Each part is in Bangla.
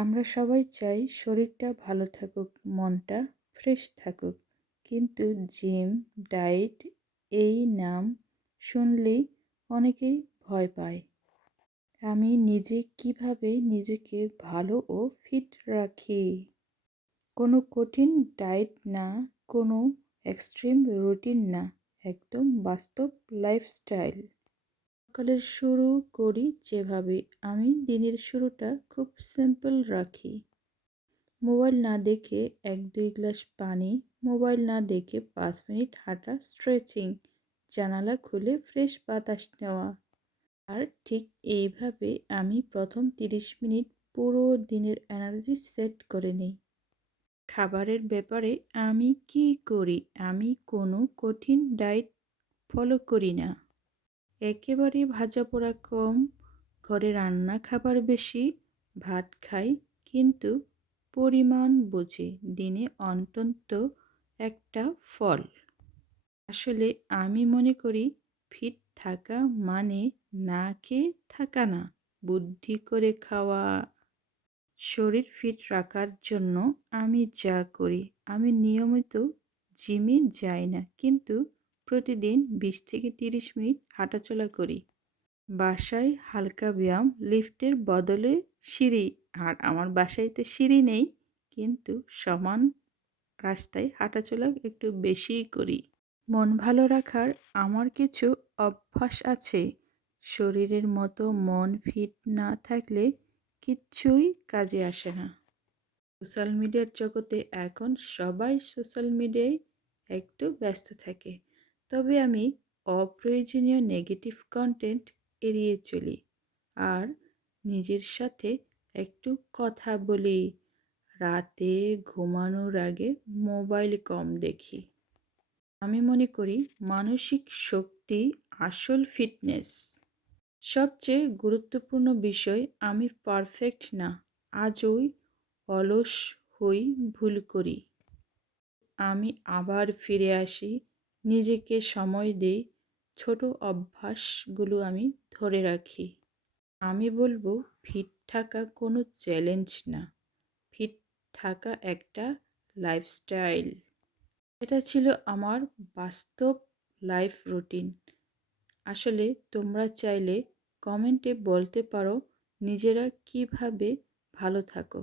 আমরা সবাই চাই শরীরটা ভালো থাকুক, মনটা ফ্রেশ থাকুক। কিন্তু জিম, ডায়েট এই নাম শুনলেই অনেকেই ভয় পায়। আমি নিজে কিভাবে নিজেকে ভালো ও ফিট রাখি? কোনো কঠিন ডায়েট না, কোনো এক্সট্রিম রুটিন না, একদম বাস্তব লাইফস্টাইল। সকালের শুরু করি যেভাবে, আমি দিনের শুরুটা খুব সিম্পল রাখি। মোবাইল না দেখে 1-2 গ্লাস পানি, মোবাইল না দেখে 5 মিনিট হাঁটা, স্ট্রেচিং, জানালা খুলে ফ্রেশ বাতাস নেওয়া। আর ঠিক এইভাবে আমি প্রথম 30 মিনিট পুরো দিনের এনার্জি সেট করে নিই। খাবারের ব্যাপারে আমি কি করি? আমি কোনো কঠিন ডায়েট ফলো করি না। একেবারে ভাজাপোড়া কম, ঘরে রান্না খাবার বেশি, ভাত খাই কিন্তু পরিমাণ বুঝে, দিনে অন্তত একটা ফল। আসলে আমি মনে করি ফিট থাকা মানে না খেয়ে থাকা না, বুদ্ধি করে খাওয়া। শরীর ফিট রাখার জন্য আমি যা করি, আমি নিয়মিত জিমে যাই না, কিন্তু প্রতিদিন 20 থেকে 30 মিনিট হাঁটাচলা করি। বাসায় হালকা ব্যায়াম, লিফটের বদলে সিঁড়ি। আর আমার বাসায় তো সিঁড়ি নেই, কিন্তু সমান রাস্তায় হাঁটাচলা একটু বেশিই করি। মন ভালো রাখার আমার কিছু অভ্যাস আছে। শরীরের মতো মন ফিট না থাকলে কিচ্ছুই কাজে আসে না। সোশ্যাল মিডিয়ার জগতে এখন সবাই সোশ্যাল মিডিয়ায় একটু ব্যস্ত থাকে, তবে আমি অপ্রয়োজনীয় নেগেটিভ কন্টেন্ট এড়িয়ে চলি। আর নিজের সাথে একটু কথা বলি। রাতে ঘুমানোর আগে মোবাইল কম দেখি। আমি মনে করি মানসিক শক্তি আসল ফিটনেস। সবচেয়ে গুরুত্বপূর্ণ বিষয়, আমি পারফেক্ট না, আজই অলস হই, ভুল করি। আমি আবার ফিরে আসি, নিজেকে সময় দেই, ছোট অভ্যাসগুলো আমি ধরে রাখি। আমি বলবো ফিট থাকা কোনো চ্যালেঞ্জ না, ফিট থাকা একটা লাইফস্টাইল। এটা ছিল আমার বাস্তব লাইফ রুটিন। আসলে তোমরা চাইলে কমেন্টে বলতে পারো নিজেরা কিভাবে ভালো থাকো।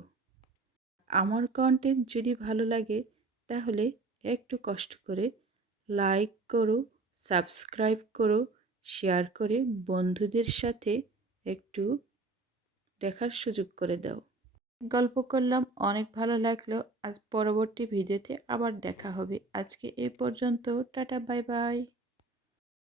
আমার কন্টেন্ট যদি ভালো লাগে তাহলে একটু কষ্ট করে লাইক করো, সাবস্ক্রাইব করো, শেয়ার করে বন্ধুদের সাথে একটু দেখার সুযোগ করে দাও। গল্প করলাম, অনেক ভালো লাগলো। আজ পরবর্তী ভিডিওতে আবার দেখা হবে। আজকে এই পর্যন্ত, টাটা, বাই বাই।